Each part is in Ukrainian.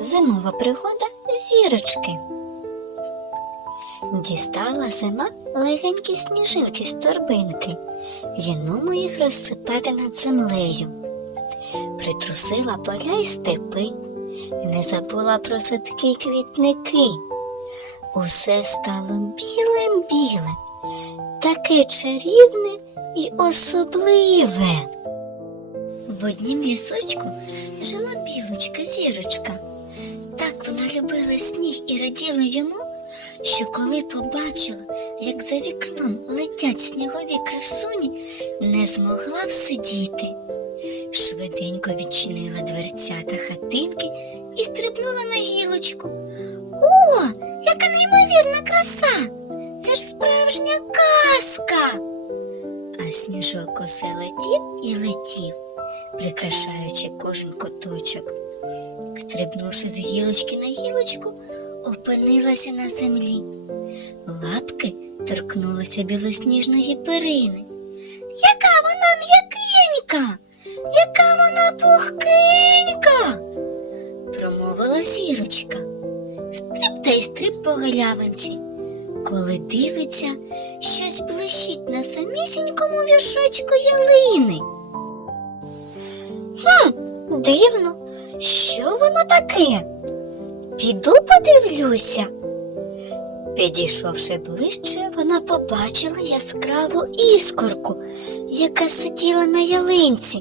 Зимова пригода зірочки. Дістала зима легенькі сніжинки з торбинки, Єнумо їх розсипати над землею. Притрусила поля й степи, не забула про садки квітники. Усе стало білим-біле, таке чарівне і особливе. В однім лісочку жила білочка зірочка. Так вона любила сніг і раділа йому, що коли побачила, як за вікном летять снігові красуні, не змогла всидіти. Швиденько відчинила дверцята хатинки і стрибнула на гілочку. О, яка неймовірна краса! Це ж справжня казка. А сніжок усе летів і летів, прикрашаючи кожен куточок. Стрибнувши з гілочки на гілочку, опинилася на землі. Лапки торкнулися білосніжної перини. Яка вона м'якенька, яка вона пухкенька, промовила зірочка. Стриб та й стриб по галявинці. Коли дивиться, щось блищить на самісінькому віршечку ялини. Хм, дивно, що воно таке? Піду подивлюся. Підійшовши ближче, вона побачила яскраву іскорку, яка сиділа на ялинці.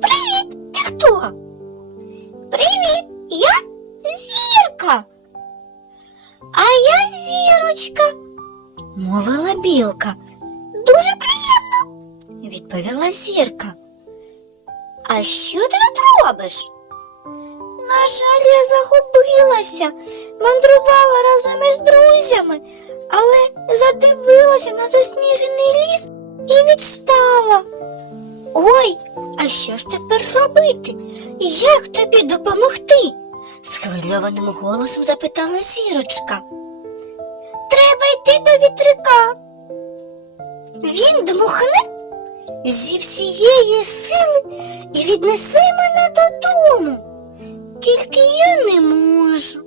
Привіт, ти хто? Привіт, я зірка. А я зірочка, мовила білка. Дуже приємно, відповіла зірка. А що ти тут робиш? На жаль, я загубилася, мандрувала разом із друзями, але задивилася на засніжений ліс і відстала. Ой, а що ж тепер робити? Як тобі допомогти? схвильованим голосом запитала зірочка. Треба йти до вітрика. Він дмухне зі всієї сили і віднесе мене додому. Тільки я не можу.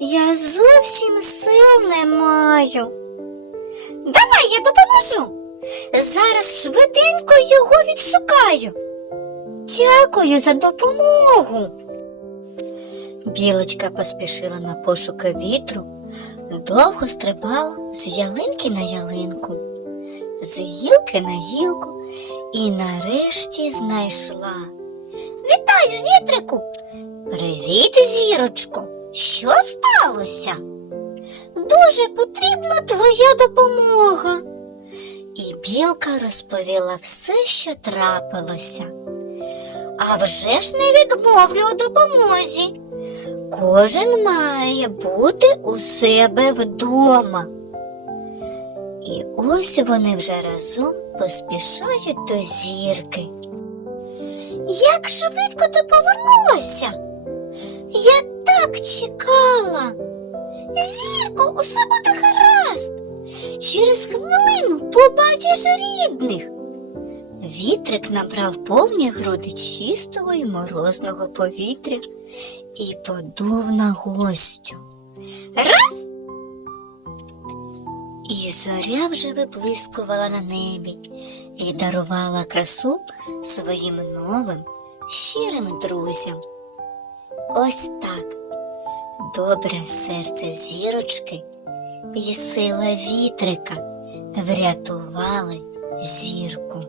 Я зовсім сил не маю. Давай я допоможу. Зараз швиденько його відшукаю. Дякую за допомогу. Білочка поспішила на пошуки вітру, довго стрибала з ялинки на ялинку, з гілки на гілку і нарешті знайшла. Вітаю, вітрику! Привіт, зірочко! Що сталося? Дуже потрібна твоя допомога. І білка розповіла все, що трапилося. А вже ж не відмовлю у допомозі. Кожен має бути у себе вдома. І ось вони вже разом поспішають до зірки. Як швидко ти повернулася? Я так чекала. Зірко, усе буде гаразд. Через хвилину побачиш рідних. Вітрик набрав повні груди чистого і морозного повітря і подув на гостю. Раз. І зоря вже виблискувала на небі і дарувала красу своїм новим щирим друзям. Ось так добре серце зірочки і сила вітрика врятували зірку.